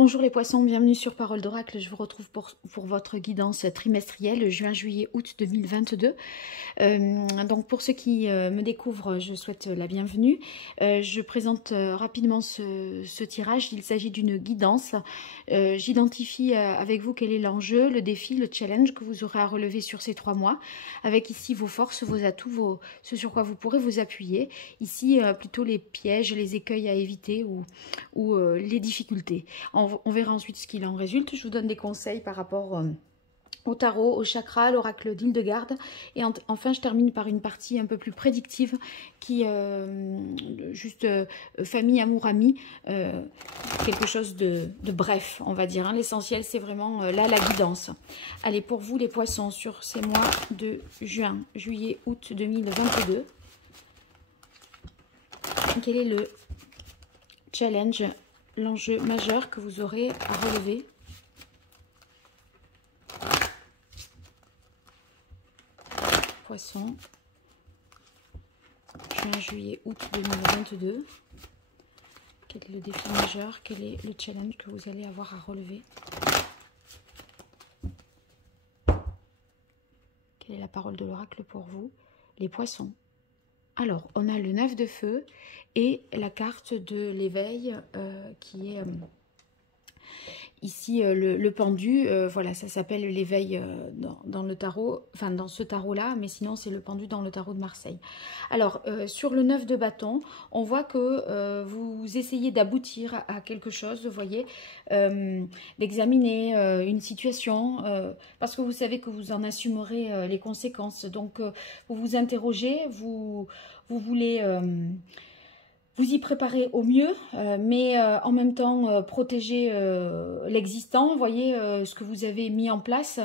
Bonjour les poissons, bienvenue sur Parole d'Oracle. Je vous retrouve pour votre guidance trimestrielle juin, juillet, août 2022. Donc pour ceux qui me découvrent, je souhaite la bienvenue. Je présente rapidement ce tirage. Il s'agit d'une guidance. J'identifie avec vous quel est l'enjeu, le défi, le challenge que vous aurez à relever sur ces 3 mois. Avec ici vos forces, vos atouts, ce sur quoi vous pourrez vous appuyer. Ici plutôt les pièges, les écueils à éviter ou les difficultés. On verra ensuite ce qu'il en résulte. Je vous donne des conseils par rapport au tarot, au chakra, l'oracle d'Hildegard. Et enfin, je termine par une partie un peu plus prédictive qui juste famille, amour, ami. Quelque chose de bref, on va dire. Hein. L'essentiel, c'est vraiment là la guidance. Allez, pour vous les poissons, sur ces mois de juin, juillet, août 2022, quel est le challenge, l'enjeu majeur que vous aurez à relever? Poisson, juin, juillet, août 2022. Quel est le défi majeur? Quel est le challenge que vous allez avoir à relever? Quelle est la parole de l'oracle pour vous, les poissons? Alors, on a le 9 de feu et la carte de l'éveil qui est ici le pendu. Voilà, ça s'appelle l'éveil dans le tarot, enfin dans ce tarot-là, mais sinon c'est le pendu dans le tarot de Marseille. Alors, sur le 9 de bâton, on voit que vous essayez d'aboutir à quelque chose, vous voyez, d'examiner une situation, parce que vous savez que vous en assumerez les conséquences. Donc, vous vous interrogez, vous voulez... vous y préparez au mieux, mais en même temps protéger l'existant. Vous voyez ce que vous avez mis en place,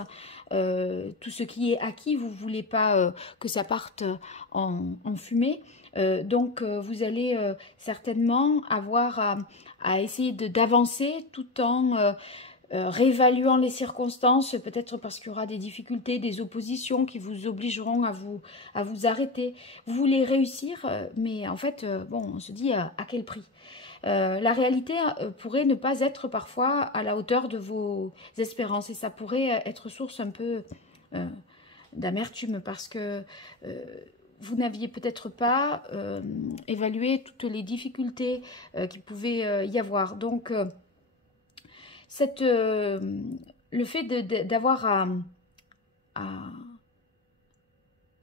tout ce qui est acquis. Vous ne voulez pas que ça parte en fumée. Donc vous allez certainement avoir à essayer d'avancer tout en... réévaluant les circonstances, peut-être parce qu'il y aura des difficultés, des oppositions qui vous obligeront à vous arrêter. Vous voulez réussir, mais en fait, bon, on se dit à quel prix? La réalité pourrait ne pas être parfois à la hauteur de vos espérances et ça pourrait être source un peu d'amertume parce que vous n'aviez peut-être pas évalué toutes les difficultés qu'il pouvait y avoir. Donc, le fait d'avoir à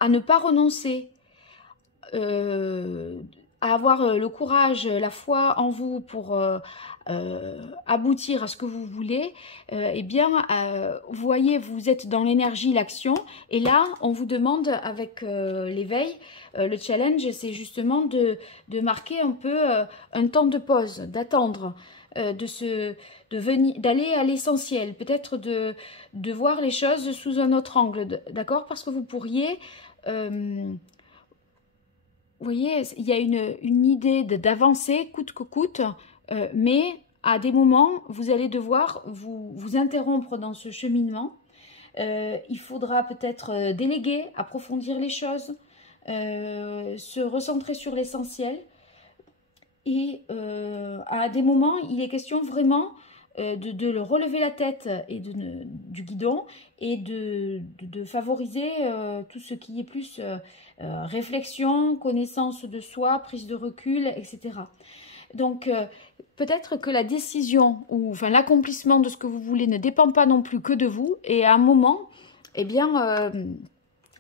ne pas renoncer, à avoir le courage, la foi en vous pour aboutir à ce que vous voulez, eh bien, vous voyez, vous êtes dans l'énergie, l'action, et là, on vous demande avec l'éveil, le challenge, c'est justement de marquer un peu un temps de pause, d'attendre, d'aller à l'essentiel, peut-être de voir les choses sous un autre angle, d'accord? Parce que vous pourriez, vous voyez, il y a une idée d'avancer coûte que coûte, mais à des moments, vous allez devoir vous interrompre dans ce cheminement. Il faudra peut-être déléguer, approfondir les choses, se recentrer sur l'essentiel. Et à des moments, il est question vraiment de relever la tête et du guidon et de favoriser tout ce qui est plus réflexion, connaissance de soi, prise de recul, etc. Donc, peut-être que la décision ou enfin l'accomplissement de ce que vous voulez ne dépend pas non plus que de vous. Et à un moment, eh bien...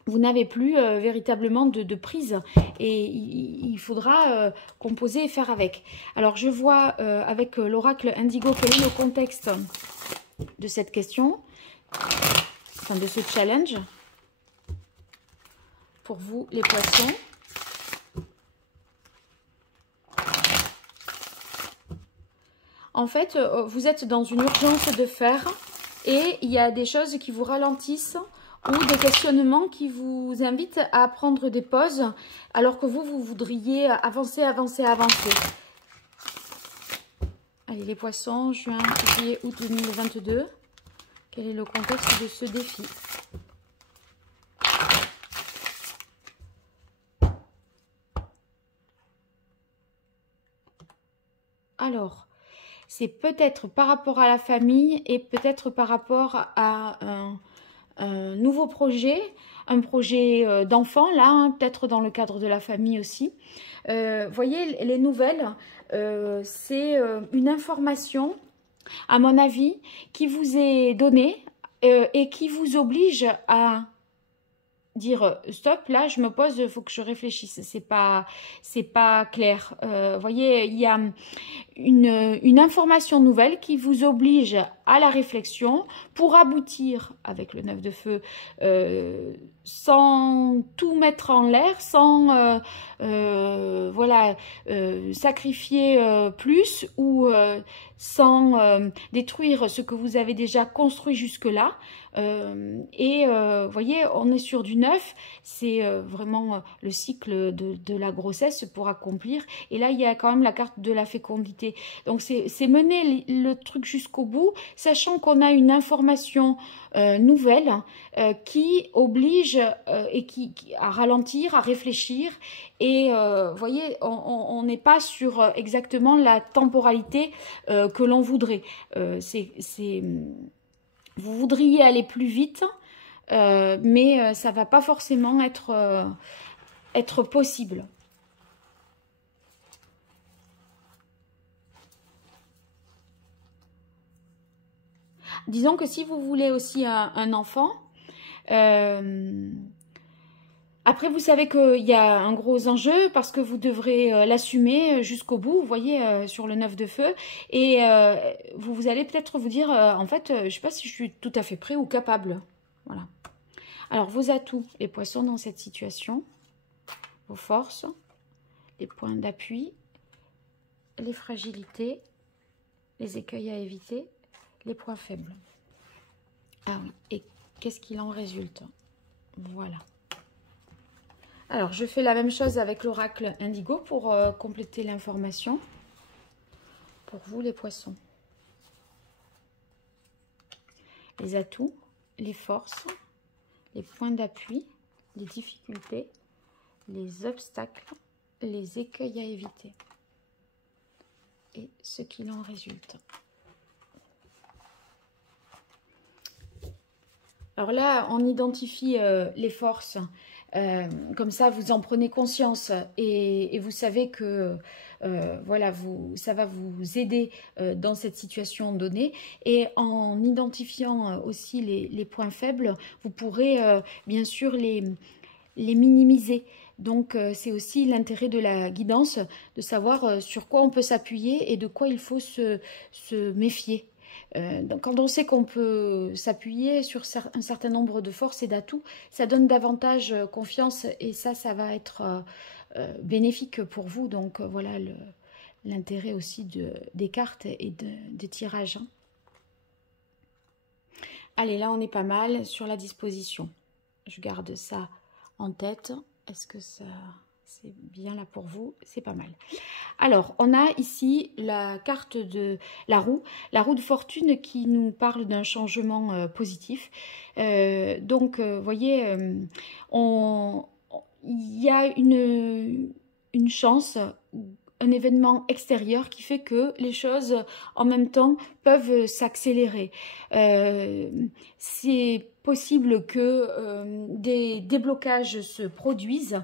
vous n'avez plus véritablement de prise et il faudra composer et faire avec. Alors, je vois avec l'oracle Indigo quel est le contexte de cette question, enfin de ce challenge pour vous, les poissons. En fait, vous êtes dans une urgence de faire et il y a des choses qui vous ralentissent ou des questionnements qui vous invitent à prendre des pauses alors que vous voudriez avancer, avancer, avancer. Allez, les poissons, juin, juillet, août 2022. Quel est le contexte de ce défi? Alors, c'est peut-être par rapport à la famille et peut-être par rapport à un nouveau projet, un projet d'enfant, là, hein, peut-être dans le cadre de la famille aussi. Voyez, les nouvelles, c'est une information, à mon avis, qui vous est donnée et qui vous oblige à dire stop, là je me pose, il faut que je réfléchisse, c'est pas clair. Voyez, il y a une information nouvelle qui vous oblige à la réflexion pour aboutir avec le 9 de feu, sans tout mettre en l'air, sans voilà, sacrifier plus ou sans détruire ce que vous avez déjà construit jusque-là. Voyez, on est sur du neuf, c'est vraiment le cycle de la grossesse pour accomplir. Et là, il y a quand même la carte de la fécondité. Donc, c'est mener le truc jusqu'au bout, sachant qu'on a une information nouvelle qui oblige et à ralentir, à réfléchir. Et voyez, on n'est pas sur exactement la temporalité que l'on voudrait. Vous voudriez aller plus vite, mais ça ne va pas forcément être possible. Disons que si vous voulez aussi un enfant, après vous savez qu'il y a un gros enjeu parce que vous devrez l'assumer jusqu'au bout, vous voyez, sur le 9 de feu. Et vous allez peut-être vous dire, en fait, je ne sais pas si je suis tout à fait prêt ou capable. Voilà. Alors, vos atouts, les poissons dans cette situation, vos forces, les points d'appui, les fragilités, les écueils à éviter, les points faibles. Ah oui, et qu'est-ce qu'il en résulte? Voilà. Alors, je fais la même chose avec l'oracle Indigo pour compléter l'information. Pour vous, les poissons. Les atouts, les forces, les points d'appui, les difficultés, les obstacles, les écueils à éviter. Et ce qu'il en résulte. Alors là, on identifie les forces. Comme ça, vous en prenez conscience et vous savez que voilà, ça va vous aider dans cette situation donnée. Et en identifiant aussi les points faibles, vous pourrez bien sûr les minimiser. Donc, c'est aussi l'intérêt de la guidance, de savoir sur quoi on peut s'appuyer et de quoi il faut se méfier. Donc, quand on sait qu'on peut s'appuyer sur un certain nombre de forces et d'atouts, ça donne davantage confiance et ça va être bénéfique pour vous. Donc, voilà l'intérêt aussi des cartes et des tirages. Hein. Allez, là, on est pas mal sur la disposition. Je garde ça en tête. Est-ce que ça... c'est bien là pour vous? C'est pas mal. Alors, on a ici la carte de la roue de fortune qui nous parle d'un changement positif. Donc, vous voyez, il y a une chance, un événement extérieur qui fait que les choses en même temps peuvent s'accélérer. C'est possible que des déblocages se produisent,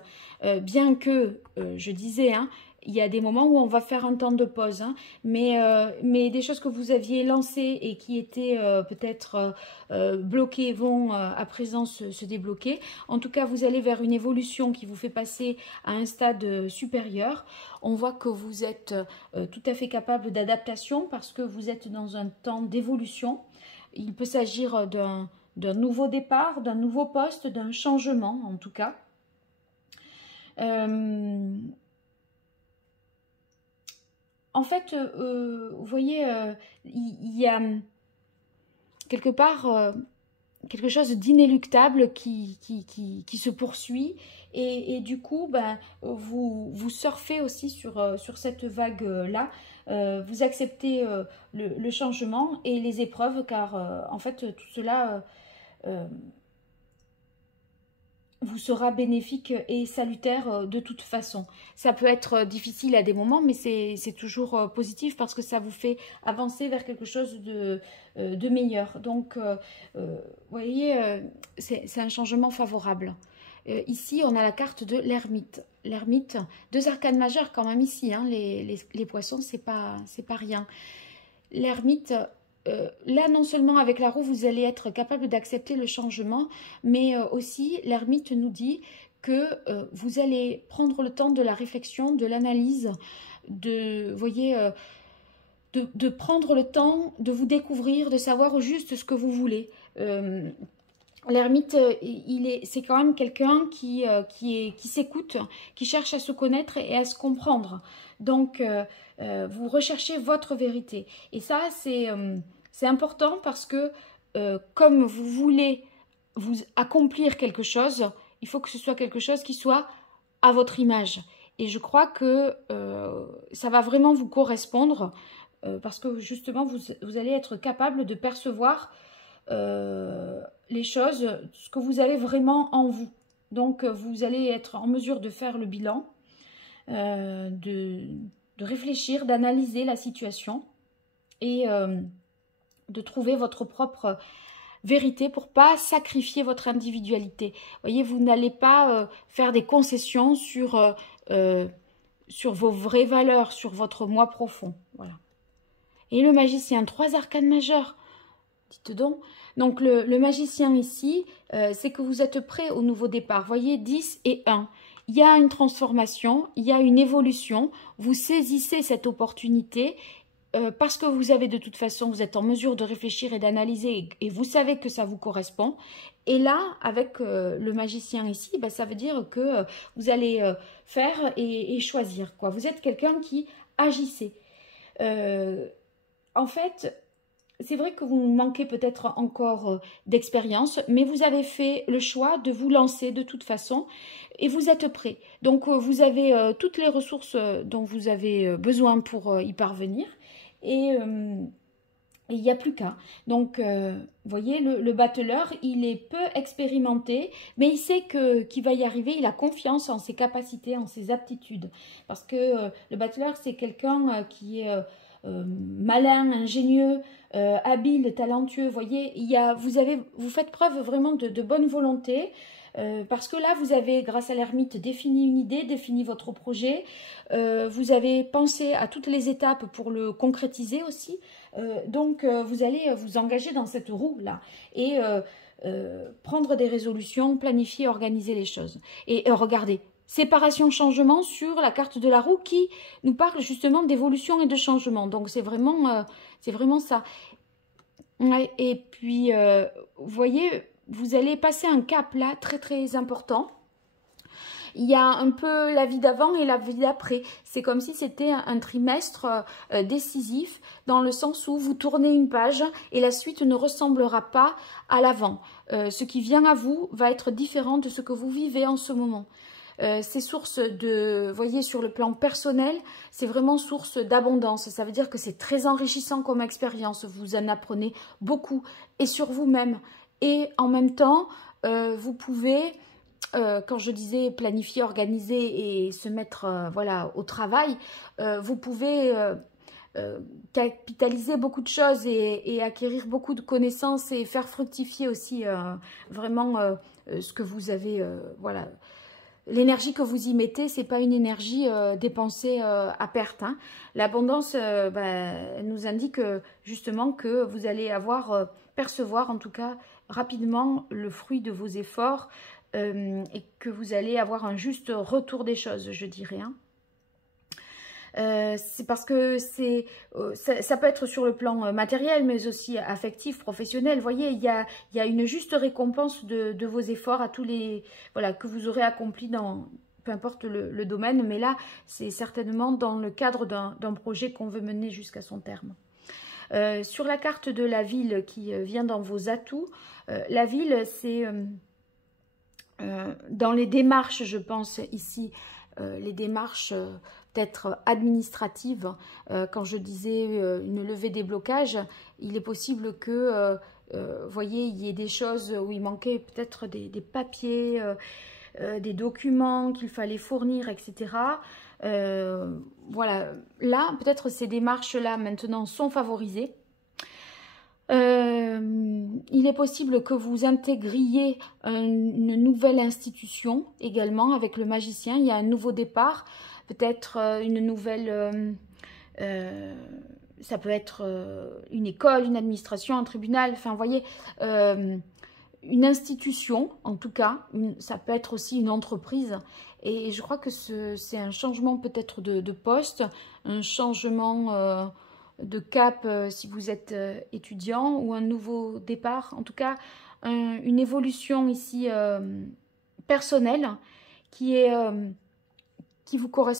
bien que, je disais, hein, il y a des moments où on va faire un temps de pause, hein, mais des choses que vous aviez lancées et qui étaient peut-être bloquées vont à présent se débloquer. En tout cas, vous allez vers une évolution qui vous fait passer à un stade supérieur. On voit que vous êtes tout à fait capable d'adaptation parce que vous êtes dans un temps d'évolution. Il peut s'agir d'un nouveau départ, d'un nouveau poste, d'un changement en tout cas. En fait, vous voyez, il y a quelque part quelque chose d'inéluctable qui se poursuit et du coup, ben, vous surfez aussi sur cette vague-là. Vous acceptez le changement et les épreuves car en fait, tout cela... vous sera bénéfique et salutaire de toute façon. Ça peut être difficile à des moments, mais c'est toujours positif parce que ça vous fait avancer vers quelque chose de meilleur. Donc, vous voyez, c'est un changement favorable. Ici, on a la carte de l'ermite. L'ermite, 2 arcanes majeures quand même ici, hein, les poissons, c'est pas rien. L'ermite, là, non seulement avec la roue, vous allez être capable d'accepter le changement, mais aussi, l'ermite nous dit que vous allez prendre le temps de la réflexion, de l'analyse, vous voyez, de prendre le temps de vous découvrir, de savoir au juste ce que vous voulez. L'ermite, c'est quand même quelqu'un qui s'écoute, qui cherche à se connaître et à se comprendre. Donc, vous recherchez votre vérité. Et ça, c'est important parce que comme vous voulez vous accomplir quelque chose, il faut que ce soit quelque chose qui soit à votre image. Et je crois que ça va vraiment vous correspondre parce que justement, vous allez être capable de percevoir les choses, ce que vous avez vraiment en vous. Donc, vous allez être en mesure de faire le bilan, de réfléchir, d'analyser la situation et de trouver votre propre vérité pour pas sacrifier votre individualité. Vous voyez, vous n'allez pas faire des concessions sur vos vraies valeurs, sur votre moi profond. Voilà. Et le magicien, 3 arcanes majeures. Dites donc. Donc, le magicien ici, c'est que vous êtes prêt au nouveau départ. Vous voyez, 10 et 1. Il y a une transformation, il y a une évolution. Vous saisissez cette opportunité parce que vous avez de toute façon, vous êtes en mesure de réfléchir et d'analyser et vous savez que ça vous correspond. Et là, avec le magicien ici, ben, ça veut dire que vous allez faire et choisir, quoi. Vous êtes quelqu'un qui agissez. En fait, c'est vrai que vous manquez peut-être encore d'expérience, mais vous avez fait le choix de vous lancer de toute façon et vous êtes prêt. Donc, vous avez toutes les ressources dont vous avez besoin pour y parvenir et il n'y a plus qu'à. Donc, vous voyez, le battleur, il est peu expérimenté, mais il sait qu'il va y arriver, il a confiance en ses capacités, en ses aptitudes. Parce que le battleur, c'est quelqu'un qui est malin, ingénieux, habile, talentueux. Vous voyez, vous faites preuve vraiment de bonne volonté. Parce que là, vous avez, grâce à l'ermite, défini une idée, défini votre projet. Vous avez pensé à toutes les étapes pour le concrétiser aussi. Donc, vous allez vous engager dans cette roue-là et prendre des résolutions, planifier, organiser les choses. Et regardez, séparation, changement sur la carte de la roue qui nous parle justement d'évolution et de changement. Donc, c'est vraiment ça. Ouais, et puis, vous voyez, vous allez passer un cap là très très important. Il y a un peu la vie d'avant et la vie d'après. C'est comme si c'était un trimestre décisif dans le sens où vous tournez une page et la suite ne ressemblera pas à l'avant. Ce qui vient à vous va être différent de ce que vous vivez en ce moment. C'est source de, vous voyez, sur le plan personnel, c'est vraiment source d'abondance. Ça veut dire que c'est très enrichissant comme expérience. Vous en apprenez beaucoup et sur vous-même. Et en même temps, vous pouvez, quand je disais planifier, organiser et se mettre voilà, au travail, vous pouvez capitaliser beaucoup de choses et acquérir beaucoup de connaissances et faire fructifier aussi vraiment ce que vous avez, voilà. L'énergie que vous y mettez, c'est pas une énergie dépensée à perte. Hein. L'abondance, elle nous indique justement que vous allez percevoir en tout cas rapidement le fruit de vos efforts et que vous allez avoir un juste retour des choses, je dirais. Hein. C'est parce que ça peut être sur le plan matériel, mais aussi affectif, professionnel. Vous voyez, il y a une juste récompense de vos efforts à tous les, voilà, que vous aurez accomplis dans, peu importe le domaine, mais là, c'est certainement dans le cadre d'un projet qu'on veut mener jusqu'à son terme. Sur la carte de la ville qui vient dans vos atouts, la ville, c'est dans les démarches, je pense ici, les démarches peut-être administratives. Quand je disais une levée des blocages, il est possible que, vous voyez, il y ait des choses où il manquait peut-être des papiers. des documents qu'il fallait fournir, etc. Voilà, là, peut-être ces démarches-là maintenant sont favorisées. Il est possible que vous intégriez une nouvelle institution également avec le magicien. Il y a un nouveau départ, peut-être une nouvelle... ça peut être une école, une administration, un tribunal, enfin vous voyez, une institution en tout cas, ça peut être aussi une entreprise. Et je crois que c'est un changement peut-être de poste, un changement de cap si vous êtes étudiant, ou un nouveau départ, en tout cas une évolution ici personnelle qui vous correspond.